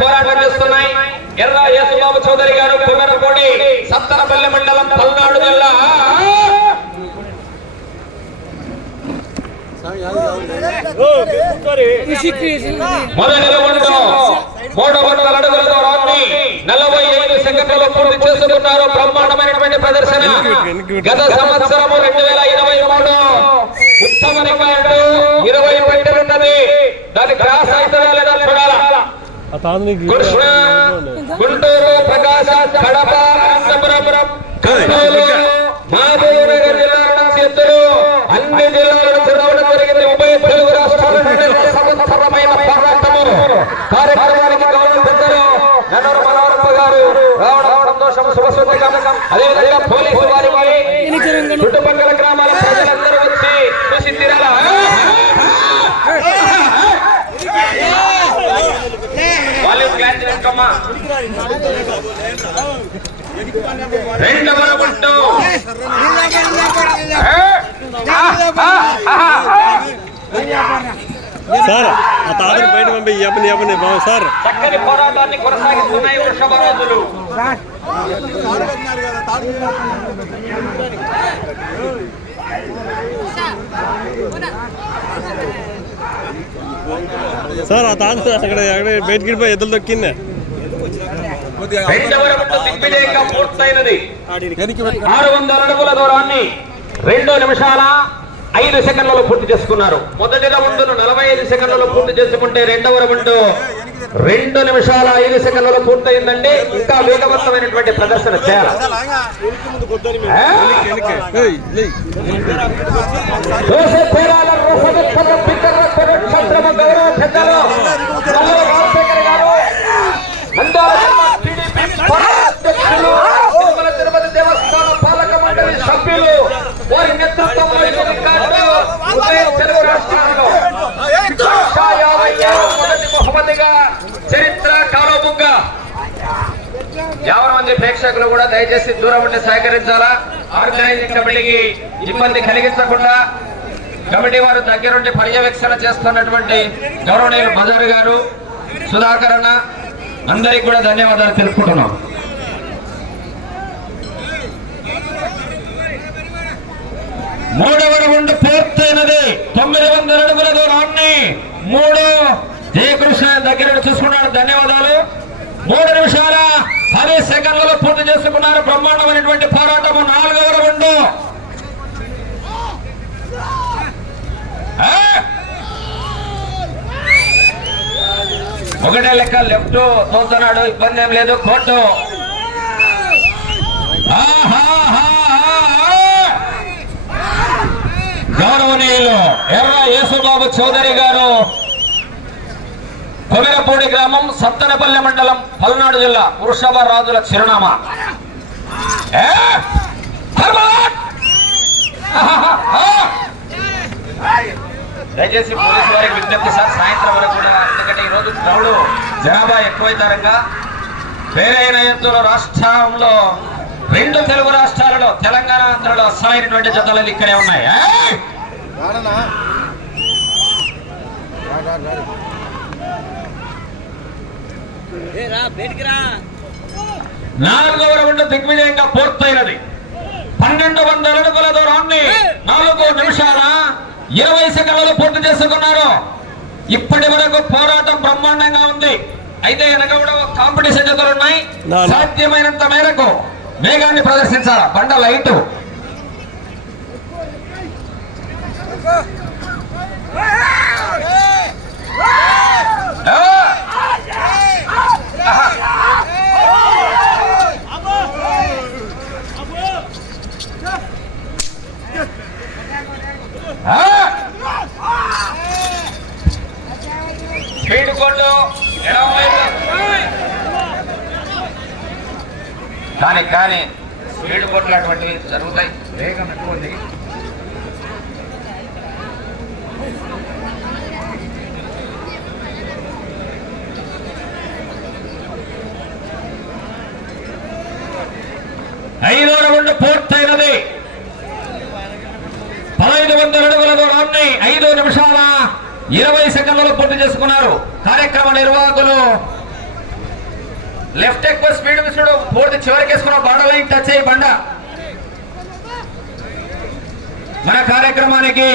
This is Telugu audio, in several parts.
పోరాటం చేస్తున్నాయి. ఎర్ర యేసుబాబు చౌదరి గారు పునరకోటి సత్తనపల్లి మండలం పల్నాడు జిల్లా. మొదటి రౌండ్ 300 అడుగుల దూరాన్ని 45 సెకండ్లలో పూర్తి చేసుకున్నారు. బ్రహ్మాండమైనటువంటి ప్రదర్శన. గత సంవత్సరం 2023 ఉత్తమ రికార్డు 20 పెట్టనున్నది. దాని క్రాస్ అవుతుందా లేదా చూడాలా. కృష్ణ, గుంటూరు, ప్రకాశం, కడప, అనంతపురం, కర్నూలు, మహబూబ్నగర్ జిల్లాల ఎత్తులు అన్ని జిల్లాలను చదవడం జరిగింది. ఉభయ తెలుగు రాష్ట్రాల నుండి సంవత్సరమైన పోరాటము. కార్యక్రమానికి గౌరవ పెద్దలు నన్నూరు మనోహరప్ప గారు రావడం సంతోషం, శుభసూచకం. అదేవిధంగా పోలీసు వారికి, చుట్టుపక్కల గ్రామాల ప్రజలందరూ వచ్చి చూసి తీరాల. రెండవ రౌండ్ సార్ ఆ తాతను బయట పంపి చెప్పని బాగు సార్. చక్కని పోరాటాన్ని కొనసాగిస్తున్నాయి వృషభ రాజులు. సార్ ఆ తాత అక్కడ బయటకి పోయి ఎద్దులు తొక్కింది. రెండవ రౌండ్ దిగ్విజయంగా పూర్తయినది. 600 అడుగుల దూరాన్ని 2 నిమిషాల 5 సెకండ్లలో పూర్తి చేసుకున్నారు. మొదటి రౌండ్ 45 సెకండ్లలో పూర్తి చేసుకుంటే రెండవ రౌండ్ 2 నిమిషాల 5 సెకండ్లలో పూర్తయిందండి. ఇంకా వేగవంతమైనటువంటి ప్రదర్శన చేయాలి. తిరుపతి దేవస్థాన పాలక మండలి సభ్యులు వారి నేతృత్వంలో తెలుగు రాష్ట్రాల్లో బహుమతిగా చరిత్ర కాలోముగా. 50 మంది ప్రేక్షకులు కూడా దయచేసి దూరం ఉండి సహకరించాలా. ఆర్గనైజింగ్ కమిటీకి ఇబ్బంది కలిగించకుండా కమిటీ వారు దగ్గరుండి పర్యవేక్షణ చేస్తున్నటువంటి గౌరవనీయులు బజార్ గారు, సుధాకర్ అన్న, అందరికి కూడా ధన్యవాదాలు తెలుపుకుంటున్నాం. మూడవ రౌండ్ పూర్తయినది. 900 అడుగుల దూరాన్ని 3 జయకృష్ణ దగ్గర చూసుకున్నాడు. ధన్యవాదాలు. 3 నిమిషాల 10 సెకండ్లలో పూర్తి చేసుకున్నారు. బ్రహ్మాండమైనటువంటి పోరాటము. 4వ రౌండ్ ఒకటే లెక్క. లెఫ్ట్ తోస్తున్నాడు, ఇబ్బంది ఏం లేదు. కోర్టు గౌరవనీయులు ఎర్ర యేసుబాబు చౌదరి గారు, కొమిరపూడి గ్రామం, సత్తనపల్లి మండలం, పల్నాడు జిల్లా. వృషభ రాజుల చిరునామా. దయచేసి పోలీసు వారికి విజ్ఞప్తి సార్, సాయంత్రం వరకు కూడా, ఎందుకంటే ఈరోజు క్రౌడ్ జనాభా ఎక్కువైతారంగా. వేరైన ఎత్తులో రాష్ట్రంలో 2 తెలుగు రాష్ట్రాలలో, తెలంగాణ, ఆంధ్రలో అసలైనటువంటి జతలు ఇక్కడే ఉన్నాయి. 4వ రౌండ్ దిగ్విజయంగా పూర్తయినది. 1200 అడుగుల దూరాన్ని 4 నిమిషాల 20 సెకండ్లలో పూర్తి చేసుకున్నారు. ఇప్పటి వరకు పోరాటం బ్రహ్మాండంగా ఉంది. అయితే వెనక కూడా కాంపిటీషన్ జతలు ఉన్నాయి. సాధ్యమైనంత మేరకు వేగాన్ని ప్రదర్శించాలి. బండ లైట్ స్పీడ్ కోళ్ళు కానీ స్పీడ్ కోట్లు అటువంటివి జరుగుతాయి. వేగం ఎక్కువ ఉంది. నిమిషాల 20 సెకండ్లలో పూర్తి చేసుకున్నారు. కార్యక్రమ నిర్వాహకులు లెఫ్ట్ ఎక్కువ స్పీడ్ మిస్డ్ పూర్తి చివరికి వేసుకున్న బండ లైన్ టచ్ అయ్యి బండ మన కార్యక్రమానికి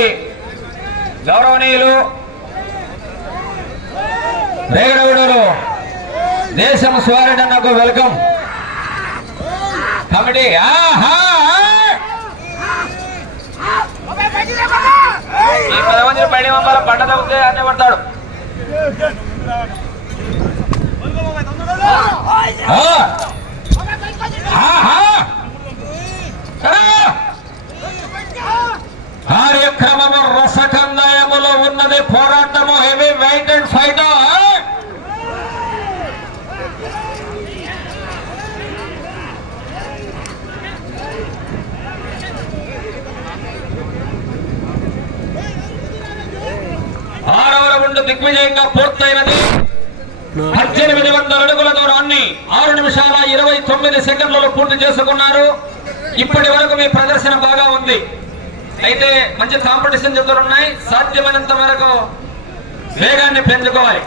గౌరవనీయులు రేగడగూడూరు దేశం శివారెడ్డి అన్నకు వెల్కమ్ కమిటీ. ఈ 10 మంది బయట పంపాల బండ తగ్గితే అన్నీ పడతాడు. కార్యక్రమము రసకందాయములో ఉన్నది. పోరాటము హెవీ వెయిట్ అండ్ ఫైట్. ఆరవ రౌండ్ దిగ్విజయంగా పూర్తయినది. 1800 అడుగుల దూరాన్ని 6 నిమిషాల 29 సెకండ్లలో పూర్తి చేసుకున్నారు. ఇప్పటి వరకు మీ ప్రదర్శన బాగా ఉంది. అయితే మంచి కాంపిటీషన్ జరుగుతున్నాయి. సాధ్యమైనంత మేరకు వేగాన్ని పెంచుకోవాలి.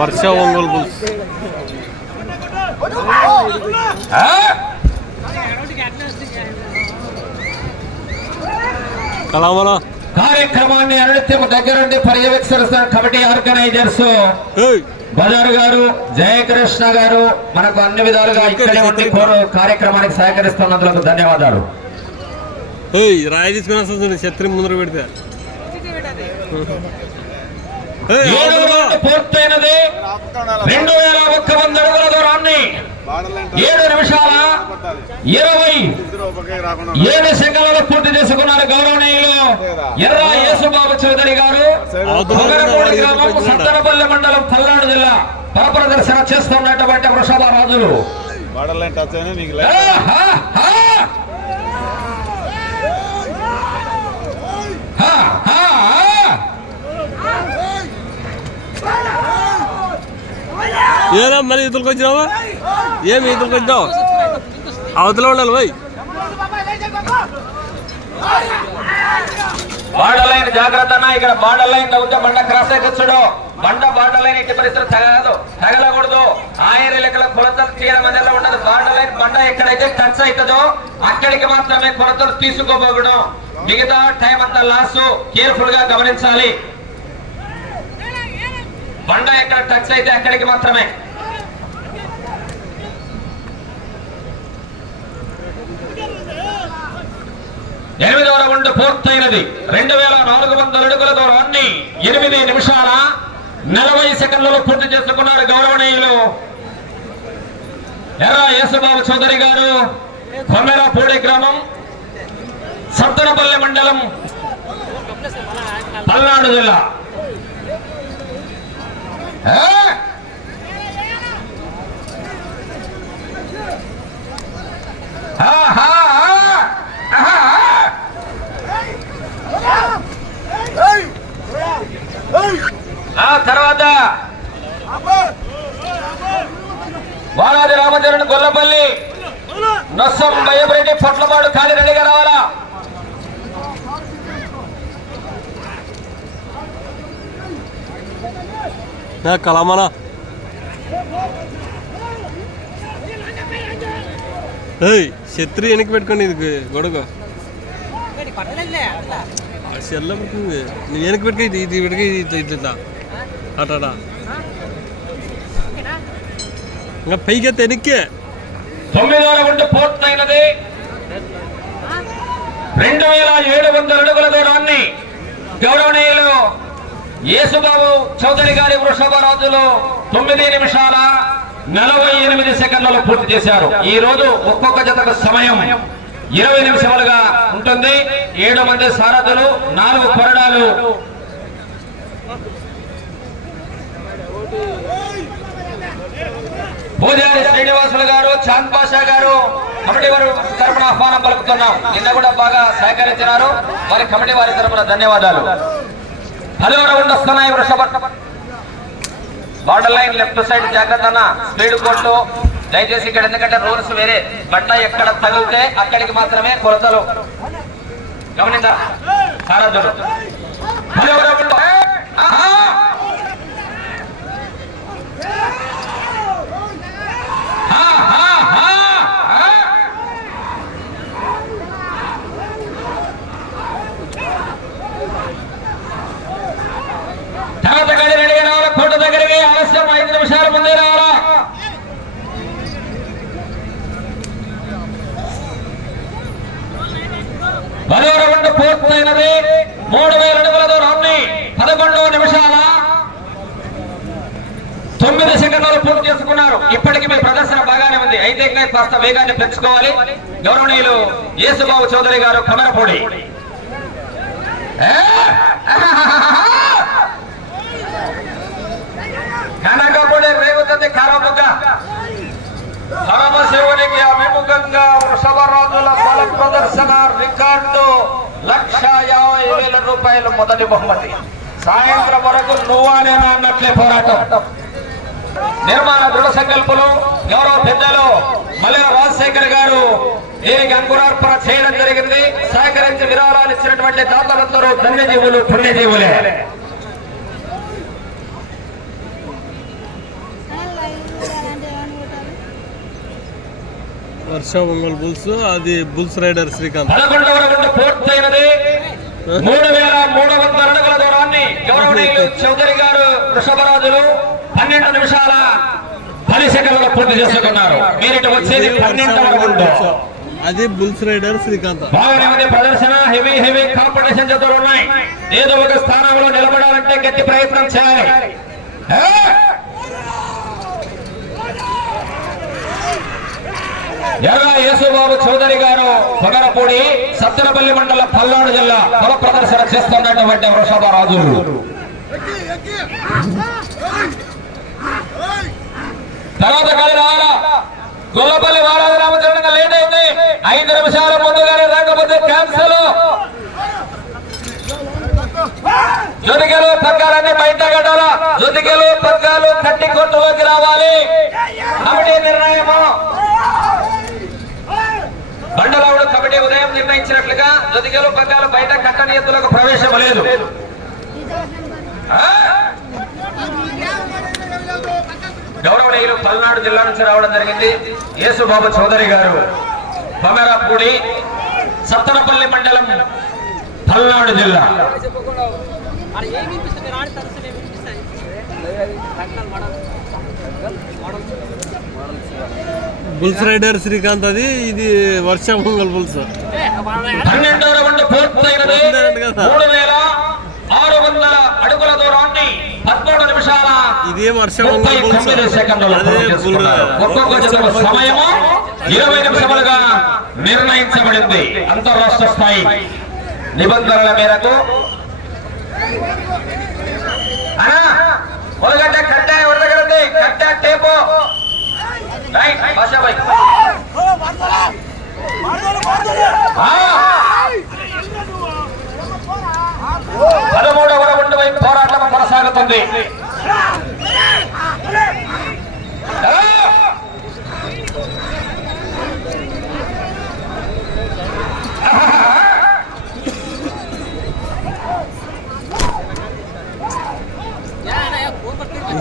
వర్ష ఒంగోలు బుల్స్ కళామల కార్యక్రమాన్ని అనునిత్యం దగ్గరుండి పర్యవేక్షిస్తున్న కమిటీ ఆర్గనైజర్స్ బజారు గారు, జయకృష్ణ గారు మనకు అన్ని విధాలుగా ఇక్కడే ఉండి కార్యక్రమానికి సహకరిస్తున్నందుకు ధన్యవాదాలు. రాయి తీసుకుని ఛత్రి ముందర పెడితే పూర్తయినది. 2100 అడుగుల దూరాన్ని 7 నిమిషాల 27 సెకండ్లలో పూర్తి చేసుకున్నారు. గౌరవనీయులు ఎర్ర యేసుబాబు చౌదరి గారు, గ్రామం, సత్తనపల్లి మండలం, పల్నాడు జిల్లా ప్రదర్శన చేస్తున్నటువంటి వృషభ రాజులు. ఏనా మళ్ళీ ఇతరులకు వచ్చినావా? ఏమి ఇతరులకు వచ్చినావు? అవతల ఉండాలి పోయి. బార్డర్ లైన్ జాగ్రత్త అన్న. ఇక్కడ బార్డర్ లైన్ లో ఉంటే బండ క్రాస్ అయిపోతాడు. బండ బార్డర్ లైన్ ఎట్టి పరిస్థితులు తగలకూడదు. ఆయన లెక్కల కొలతలు తీయడం అనేది ఉండదు. బార్డర్ లైన్ బండ ఎక్కడైతే టచ్ అవుతుందో అక్కడికి మాత్రమే కొలతలు తీసుకోబోగడం. మిగతా టైం అంతా లాస్. కేర్ఫుల్ గా గమనించాలి. బండ ఎక్కడ టచ్ అయితే అక్కడికి మాత్రమే. ఎనిమిదవ రౌండ్ పూర్తయినది. 2400 అడుగుల దూరాన్ని 8 నిమిషాల 40 సెకండ్లలో పూర్తి చేసుకున్నారు. గౌరవనీయులు ఎర్ర యేసుబాబు చౌదరి గారు, కొమ్మెరపూడి గ్రామం, సత్తనపల్లి మండలం, పల్నాడు జిల్లా. తర్వాత వారాది రామచరణ్ గొల్లపల్లి, నొస్సం భయపరెడ్డి, పొట్లపాడు ఖాళీ రెడీగా రావాలా. కళామల ఛత్రి వెనక్కి పెట్టుకోండి. ఇది గొడవ సెల్ల పడుతుంది. నువ్వు వెనక్కి పెట్టుకు. ఇది పెట్టుకు. ఇట్లా అటా ఇంకా పైకి ఎత్తే వెనక్కి. 9వ రౌండ్ పూర్తయినది. 2700 అడుగుల దూరాన్ని గౌరవనీయులు యేసుబాబు చౌదరి గారి వృషభ రాజులు 9 నిమిషాల 48 సెకండ్లలో పూర్తి చేశారు. ఈ రోజు ఒక్కొక్క జతకు సమయం 20 నిమిషాలుగా ఉంటుంది. 7 మంది సారథులు, 4 కొరడాలు. పూజారి శ్రీనివాసులు గారు, చాంద్ పాషా గారు కమిటీ వారి తరపున ఆహ్వానం పలుకుతున్నాం. నిన్న కూడా బాగా సహకరించినారు. వారి కమిటీ వారి తరపున ధన్యవాదాలు. 10వ రౌండ్ వస్తున్నాయి వృషభ. బార్డర్ లైన్ లెఫ్ట్ సైడ్ జాగ్రత్త అన్న, స్పీడ్ కోర్టు దయచేసి ఇక్కడ, ఎందుకంటే రూల్స్ వేరే. బండ ఎక్కడ తగిలితే అక్కడికి మాత్రమే కొలతలు గమనిందా సారథులు. 10వ రౌండ్ తర్వాత గడి రెడీగా రావాలా, కోట దగ్గరికి ఆలస్యం 5 నిమిషాల ముందే రావాలా. పదవ రౌండ్ పూర్తయినది. 3000 అడుగుల దూరాన్ని 11 నిమిషాల 9 సెకండ్లు పూర్తి చేసుకున్నారు. ఇప్పటికీ మీ ప్రదర్శన బాగానే ఉంది, అయితే ఇంకా కాస్త వేగాన్ని పెంచుకోవాలి. గౌరవనీయులు యేసుబాబు చౌదరి గారు కొమరపూడి. కనకపూడి రేగుతుంది కారముక. పరమశివునికి అభిముఖంగా వృషభరాజుల బల ప్రదర్శన రికార్డు 1,50,000 రూపాయలు మొదటి బహుమతి. సాయంత్రం వరకు నువ్వానేనా అన్నట్లే పోరాటం. నిర్మాణ దృఢ సంకల్పులు గౌరవ పెద్దలు మల్లెల రాజశేఖర్ గారు దీనికి అంకురార్పణ చేయడం జరిగింది. సహకరించి విరాళాలు ఇచ్చినటువంటి దాతలందరూ ధన్యజీవులు, పుణ్యజీవులే. వర్ష ఒంగోలు బుల్స్, అది బుల్స్ రైడర్ శ్రీకాంత్. 11వ రౌండ్ పూర్తయినది. 3,300 అడుగుల దూరాన్ని గౌరవనీయులు చౌదరి గారు వృషభరాజులు 12 నిమిషాల 10 సెకండ్లలో పూర్తి చేసుకున్నారు. మీరిట వచ్చేది 12వ రౌండ్. అది బుల్స్ రైడర్ శ్రీకాంత్. బాగానే ఉంది ప్రదర్శన. హెవీ కాంపిటీషన్ జతలు ఉన్నాయి. ఏదో ఒక స్థానంలో నిలబడాలంటే గట్టి ప్రయత్నం చేయాలి. ఎర్ర యేసుబాబు చౌదరి గారు కొమరపూడి, సత్తెనపల్లి మండలం, పల్నాడు జిల్లా బల ప్రదర్శన చేస్తున్నటువంటి వృషభ రాజులు. తర్వాత కాలి రావాలా. గొల్లపల్లి వారాది రామచంద్రంగా లేట్ అయింది. 5 నిమిషాల ముందుగానే రాకపోతే క్యాన్సల్. జొతికెలు పగ్గాలన్నీ బయట కట్టాలా. జొతికెలు పగ్గాలు కట్టి కొట్టులోకి రావాలి. కమిటీ నిర్ణయము. బండలవుడు కమిటీ ఉదయం నిర్ణయించినట్లుగా జొతికెలు పగ్గాలు బయట కట్టని ఎత్తులకు ప్రవేశం లేదు. గౌరవనీయులు పల్నాడు జిల్లా నుంచి రావడం జరిగింది. యేసుబాబు చౌదరి గారు కొమరపూడి, సత్తెనపల్లి మండలం, పల్నాడు జిల్లా. బుల్స్ రైడర్ శ్రీకాంత్, అది ఇది వర్ష ఒంగోలు బుల్స్. 12వ రౌండ్ పూర్తయినది. 3,600 అడుగుల దూరాన్ని 13 నిమిషాల ఇదే వర్ష ఒంగోలు బుల్స్. 39 సెకండ్లలో ఒక్కొక్క జతకు సమయము 20 నిమిషములుగా నిర్ణయించబడింది. అంతర్రాష్ట్ర స్థాయి నిబంధనల మేరకు ఉరగడ్డ కట్టే ఉరగలది కట్ట టేపు రైట్ భాషాబాయ్. 13వ రౌండ్ వైపు పోరాటం కొనసాగుతుంది.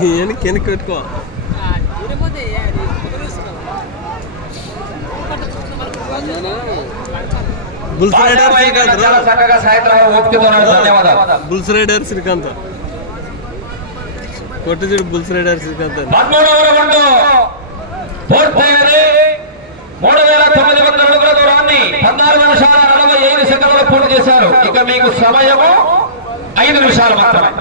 వెనక్కి పెట్టుకో. Bulls raider Srikanth. Bulls raider Srikanth కొట్టుచుడు. Bulls raider Srikanth. 13వ రౌండ్ పూర్తయినది. 3,900 అడుగుల దూరాన్ని 14 నిమిషాల 45 సెకండ్లలో పూర్తి చేశారు. ఇక మీకు సమయము 5 నిమిషాలు మాత్రమే.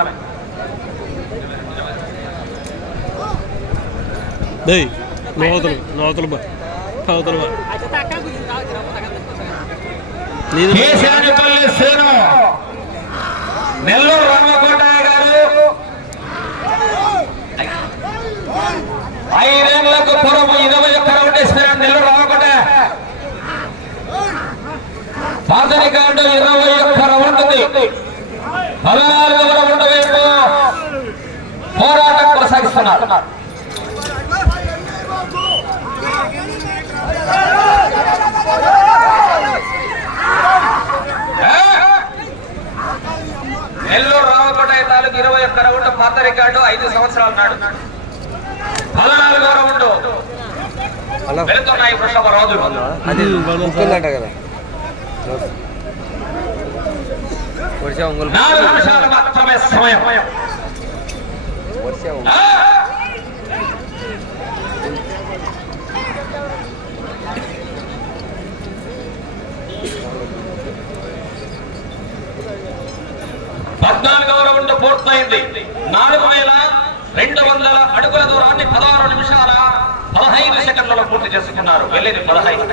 నవతలు బా కేశానిపల్లి సేను, నెల్లూరు రామకోటయ్య గారు 5 ఏళ్లకు పూర్వం 21 రౌండ్ ఇస్తారు. నెల్లూరు రామకోటయ్య పాత రికార్డు 21 రౌండ్ ఉంది. 14వ రౌండ్ వైపు పోరాటం కొనసాగిస్తున్నారు. నెల్లూరు రామకోటయ్య తాలూకు 21 రౌండ్ పాత రికార్డు 5 సంవత్సరాల నాడు. 14వ రౌండ్ వెళుతున్నాయి వృషభ రోజులు. 4 నిమిషాలు మాత్రమే సమయం. రౌండ్ పూర్తయింది. 4200 అడుగుల దూరాన్ని 16 నిమిషాల 15 సెకండ్లలో పూర్తి చేసుకున్నారు. వెళ్ళేది 15.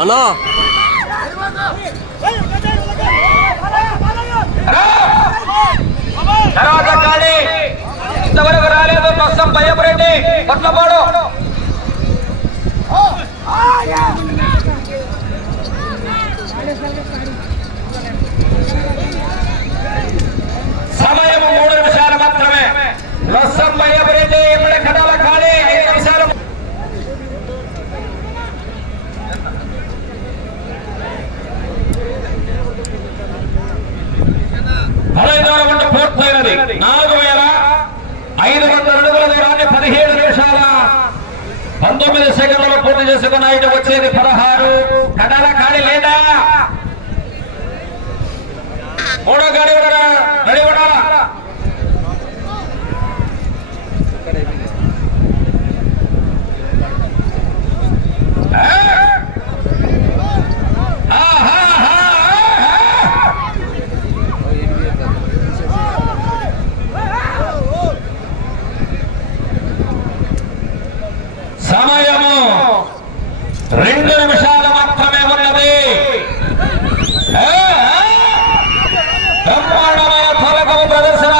అన్నా తర్వాత గాడి ఇంతవరకు రాలేదు. మొత్తం భయపడండి కొట్లపాడు. సమయం 3 నిమిషాలు మాత్రమే. మొత్తం భయపడండి. ఇప్పుడు కడాల ఖాళీ 5 నిమిషాలు. 15వ రౌండ్ పూర్తయినది. 4500 అడుగుల దూరాన్ని 17 నిమిషాల 19 సెకండ్లలో పూర్తి చేసుకున్న ఇటు వచ్చేది 16. కడాల ఖాళీ లేదా? మూడో గాడి రెడీ ఉండాలా? సమయము 2 నిమిషాలు మాత్రమే ఉన్నది. బ్రహ్మాండమైన ఫలకము ప్రదర్శన.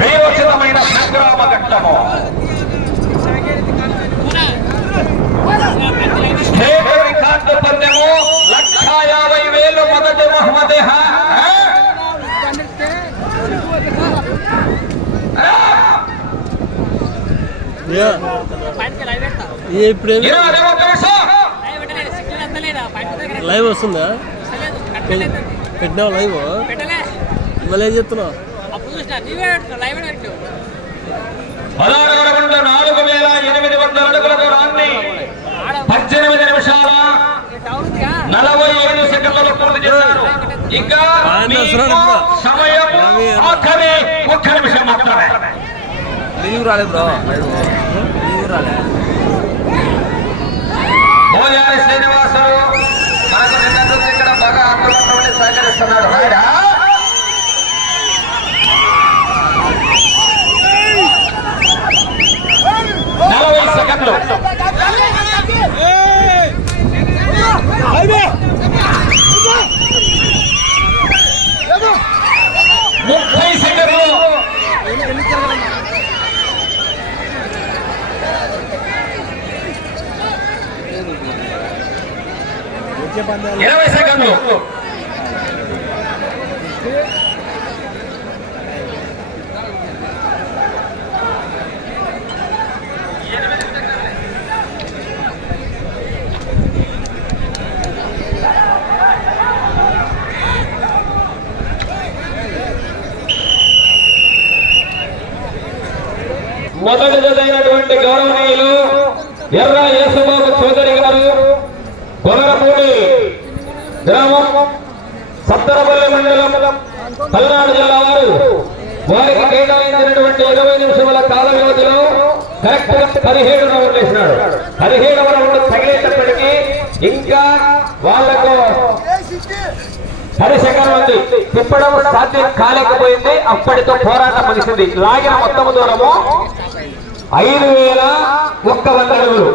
వీరోచితమైన సంగ్రామ ఘట్టము. స్టేట్ రికార్డు పందెము 1,50,000 మొదటి బహుమతి. ఇప్పుడు లైవ్ వస్తుందా? పెట్టినావు లైవ్? మళ్ళీ ఏం చెప్తున్నావు? 4,800 అడుగుల దూరాన్ని 18 నిమిషాల 45 సెకండ్లలో పూర్తి చేశారు. ఇంకా సమయం ఆఖరి 1 నిమిషం మాత్రమే. మోయారి శ్రీనివాసులు మనకు నిన్న నుంచి ఇక్కడ బాగా అందుబాటులో సహకరిస్తున్నాడు. 40 సెకండ్లు. 30 సెకండ్లు. 20 సెకండ్లు. మొదటి జతైనటువంటి గౌరవనీయులు ఎర్ర యేసుబాబు చౌదరి గారు, కొనరపూడి గ్రామం, సత్తరపల్లి మండలం, పల్నాడు జిల్లా వారు వారికి కేటాయించినటువంటి 20 నిమిషముల కాల వ్యవధిలో కరెక్ట్ 17 రౌండ్లు వేసినాడు. 17వ రౌండ్ తగిలేటప్పటికీ ఇంకా వాళ్లకు 10 సెకండ్లు ఉంది. తిప్పడం సాధ్యం కాలేకపోయింది. అప్పటితో పోరాటం ముగిసింది. లాగిన మొత్తం దూరము 5,100 అడుగులు.